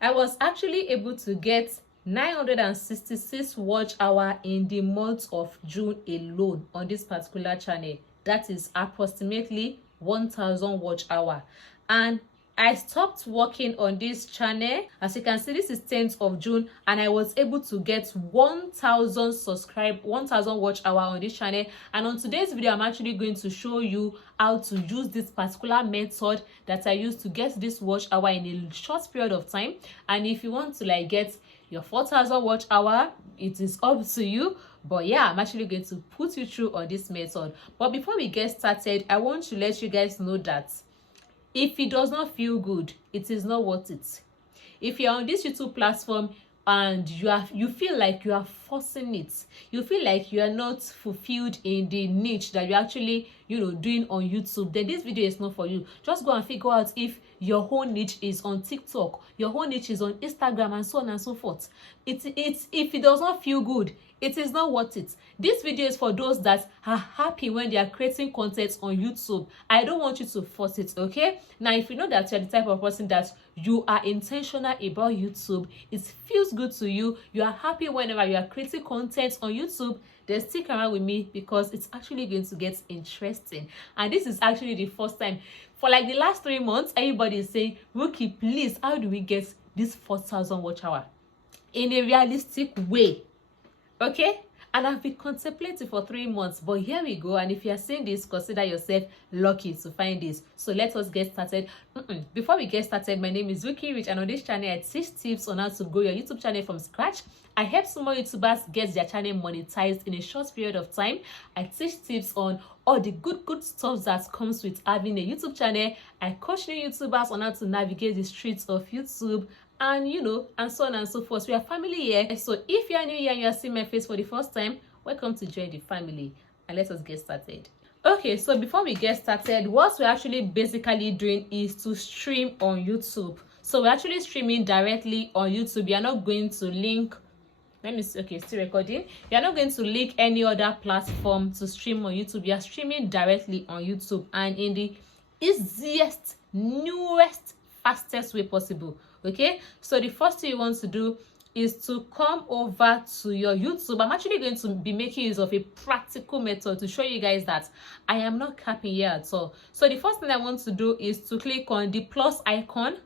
I was actually able to get 966 watch hour in the month of June alone on this particular channel. That is approximately 1000 watch hour. And I stopped working on this channel. As you can see, this is 10th of June, and I was able to get 1000 watch hour on this channel. And on today's video, I'm actually going to show you how to use this particular method that I used to get this watch hour in a short period of time. And if you want to like get your 4000 watch hour, it is up to you. But yeah, I'm actually going to put you through on this method. But before we get started, I want to let you guys know that if it does not feel good, it is not worth it. If you're on this YouTube platform and you feel like you are forcing it, you feel like you are not fulfilled in the niche that you're actually doing on YouTube, then this video is not for you. Just go and figure out if your whole niche is on TikTok, your whole niche is on Instagram, and so on and so forth. If it does not feel good, it is not worth it. This video is for those that are happy when they are creating content on YouTube. I don't want you to force it, okay? Now, if you know that you're the type of person that you are intentional about YouTube, it feels good to you, you are happy whenever you are creating content on YouTube, then stick around with me because it's actually going to get interesting. And this is actually the first time. For like the last 3 months, everybody is saying, Rookie, please, how do we get this 4000 watch hour in a realistic way? Okay, and I've been contemplating for 3 months, but here we go. And if you are seeing this, consider yourself lucky to find this. So let us get started. Before we get started, my name is Vicky Rich, and on this channel I teach tips on how to grow your YouTube channel from scratch. I help small YouTubers get their channel monetized in a short period of time. I teach tips on all the good stuff that comes with having a YouTube channel. I coach new YouTubers on how to navigate the streets of YouTube, and and so on and so forth. We are family here. So if you are new here and you are seeing my face for the first time, welcome to join the family, and let us get started. Okay, so before we get started, what we're actually basically doing is to stream on YouTube. So we're actually streaming directly on YouTube. You are not going to link, let me see, okay, still recording. You are not going to link any other platform to stream on YouTube. You are streaming directly on YouTube, and in the easiest, newest, fastest way possible. Okay, so the first thing you want to do is to come over to your YouTube. I'm actually going to be making use of a practical method to show you guys that I am not capping here at all. So the first thing I want to do is to click on the plus icon.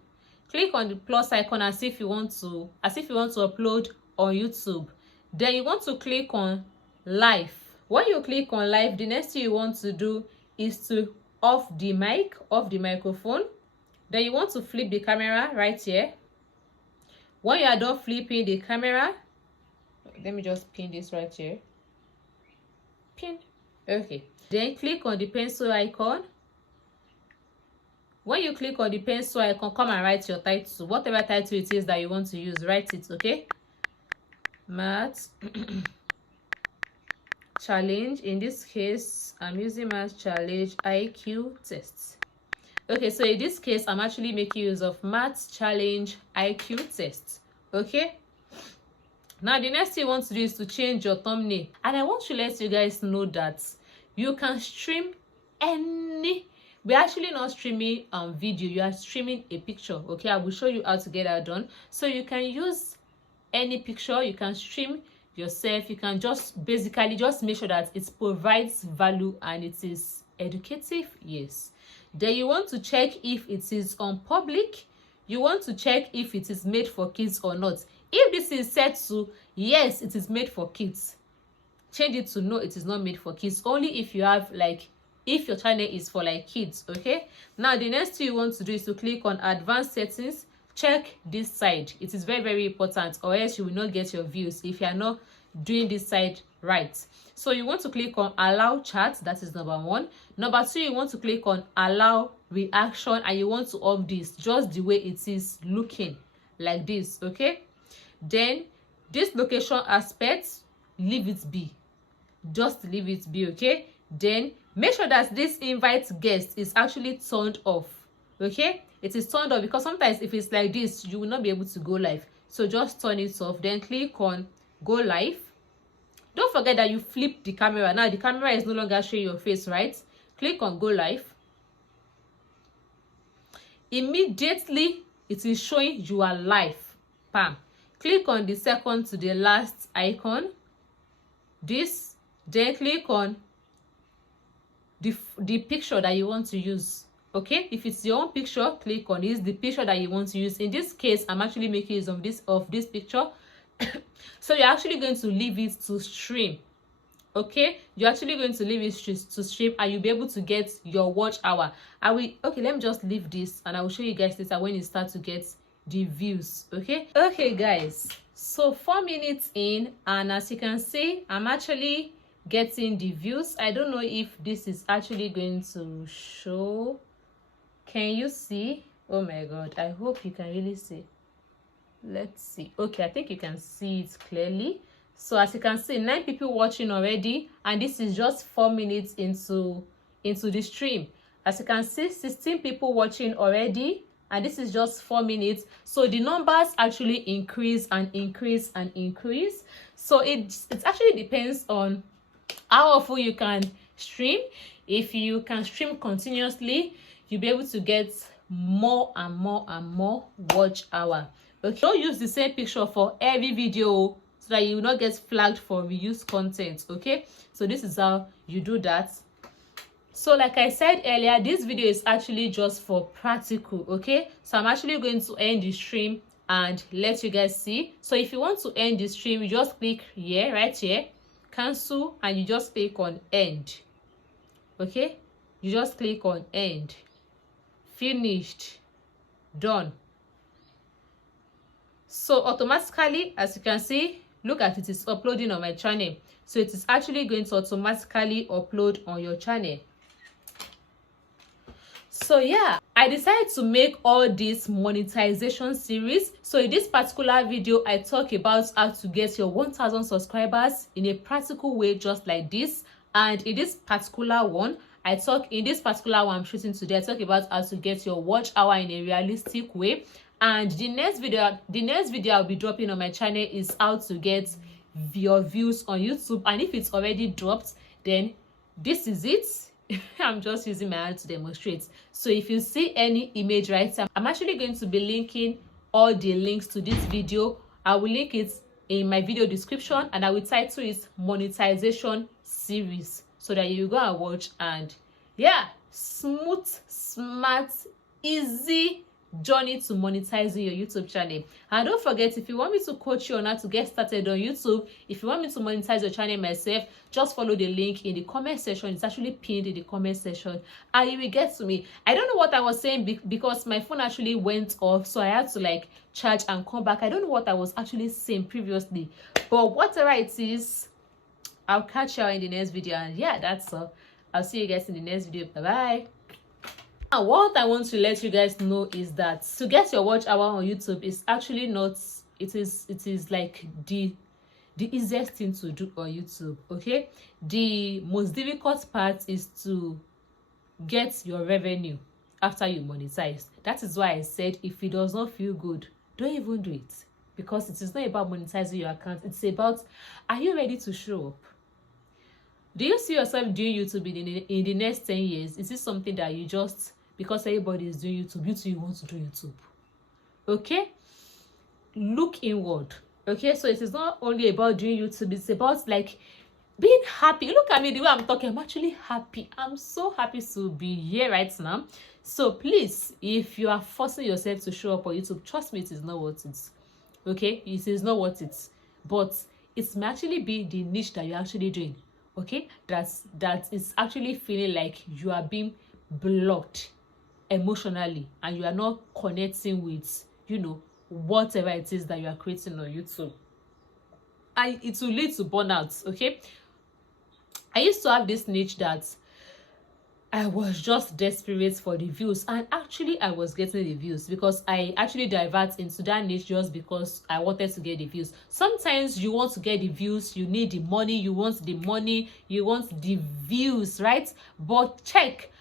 Click on the plus icon as if you want to upload on YouTube. Then you want to click on live. When you click on live, the next thing you want to do is to off the microphone. Then you want to flip the camera right here. When you are done flipping the camera, let me just pin this right here. Pin. Okay. Then click on the pencil icon. When you click on the pencil icon, come and write your title. Whatever title it is that you want to use, write it, okay? Math challenge. In this case, I'm using math challenge IQ tests. Okay, so in this case, I'm actually making use of math challenge IQ test. Okay. Now, the next thing you want to do is to change your thumbnail. And I want to let you guys know that you can stream any. We're actually not streaming video. You are streaming a picture. Okay, I will show you how to get that done. So you can use any picture. You can stream yourself. You can just basically just make sure that it provides value and it is educative. Yes. Then you want to check if it is on public. You want to check if it is made for kids or not. If this is set to yes, it is made for kids, change it to no, it is not made for kids. Only if you have if your channel is for like kids. Okay, now the next thing you want to do is to click on advanced settings. Check this side. It is very important, or else you will not get your views if you are not doing this side right. So you want to click on allow chat. That is number 1. Number 2, you want to click on allow reaction, and you want to off this just the way it is looking like this. Okay, then this location aspect, leave it be, just leave it be. Okay, then make sure that this invite guest is actually turned off. Okay, it is turned off because sometimes if it's like this, you will not be able to go live. So just turn it off, then click on go live. Don't forget that you flip the camera. Now the camera is no longer showing your face, right? Click on go live. Immediately it is showing you are live. Bam. Click on the second to the last icon, this, then click on the picture that you want to use. Okay, if it's your own picture, click on this, the picture that you want to use. In this case, I'm actually making use of this picture. So you're actually going to leave it to stream. Okay, you're actually going to leave it to stream, and you'll be able to get your watch hour. Okay, let me just leave this and I will show you guys later when you start to get the views. Okay guys, so 4 minutes in, and as you can see, I'm actually getting the views. I don't know if this is actually going to show. Can you see? Oh my god, I hope you can really see. Let's see. Okay, I think you can see it clearly. So as you can see, 9 people watching already, and this is just 4 minutes into the stream. As you can see, 16 people watching already, and this is just 4 minutes. So the numbers actually increase and increase and increase. So it actually depends on how often you can stream. If you can stream continuously, you'll be able to get more and more and more watch hour. Okay, don't use the same picture for every video so that you will not get flagged for reused content. Okay, so this is how you do that. So like I said earlier, this video is actually just for practical. Okay, so I'm actually going to end the stream and let you guys see. So if you want to end the stream, you just click here, right here, cancel, and you just click on end. Okay, you just click on end. Finished. Done. So automatically, as you can see, look at it, is uploading on my channel. So it is actually going to automatically upload on your channel. So yeah, I decided to make all this monetization series. So in this particular video, I talk about how to get your 1,000 subscribers in a practical way, just like this. And in this particular one, I'm shooting today, I talk about how to get your watch hour in a realistic way. And the next video I'll be dropping on my channel is how to get your views on YouTube. And if it's already dropped, then this is it. I'm just using my hand to demonstrate. So if you see any image right here, I'm actually going to be linking all the links to this video. I will link it in my video description, and I will title it monetization series, so that you go and watch. And yeah, smooth, smart, easy journey to monetizing your YouTube channel. And don't forget, if you want me to coach you on how to get started on YouTube, if you want me to monetize your channel myself, just follow the link in the comment section. It's actually pinned in the comment section, and you will get to me. I don't know what I was saying because my phone actually went off, so I had to like charge and come back. I don't know what I was actually saying previously, but whatever it is, I'll catch you in the next video. And yeah, that's all. I'll see you guys in the next video. Bye bye. And what I want to let you guys know is that to get your watch hour on YouTube is actually not, it is like the easiest thing to do on YouTube. Okay, the most difficult part is to get your revenue after you monetize. That is why I said, if it does not feel good, don't even do it, because it is not about monetizing your account. It's about, are you ready to show up? Do you see yourself doing YouTube in the next 10 years? Is this something that you just, because everybody is doing YouTube, you too, you want to do YouTube? Okay, look inward. Okay, so it is not only about doing YouTube, it's about like being happy. Look at me, the way I'm talking, I'm actually happy. I'm so happy to be here right now. So please, if you are forcing yourself to show up on YouTube, trust me, it is not worth it. Okay, it is not worth it. But it may actually be the niche that you're actually doing. Okay, that is actually feeling like you are being blocked emotionally, and you are not connecting with, you know, whatever it is that you are creating on YouTube, and it will lead to burnout. Okay, I used to have this niche that I was just desperate for the views, and actually I was getting the views because I actually divert into that niche just because I wanted to get the views. Sometimes you want to get the views, you need the money, you want the money, you want the views, right? But check,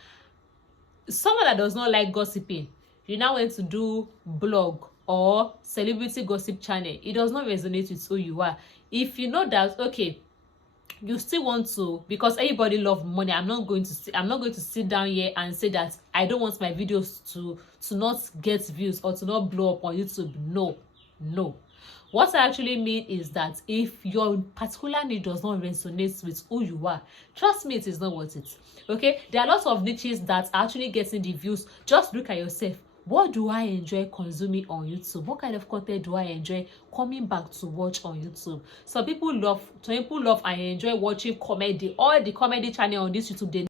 someone that does not like gossiping, you now want to do blog or celebrity gossip channel, it does not resonate with who you are. If you know that, okay, you still want to, because everybody love money, I'm not going to sit down here and say that I don't want my videos to not get views or to not blow up on YouTube. No. What I actually mean is that if your particular niche does not resonate with who you are, trust me, it is not worth it. Okay, there are lots of niches that are actually getting the views. Just look at yourself. What do I enjoy consuming on YouTube? What kind of content do I enjoy coming back to watch on YouTube? Some people love and enjoy watching comedy. All the comedy channel on this YouTube, they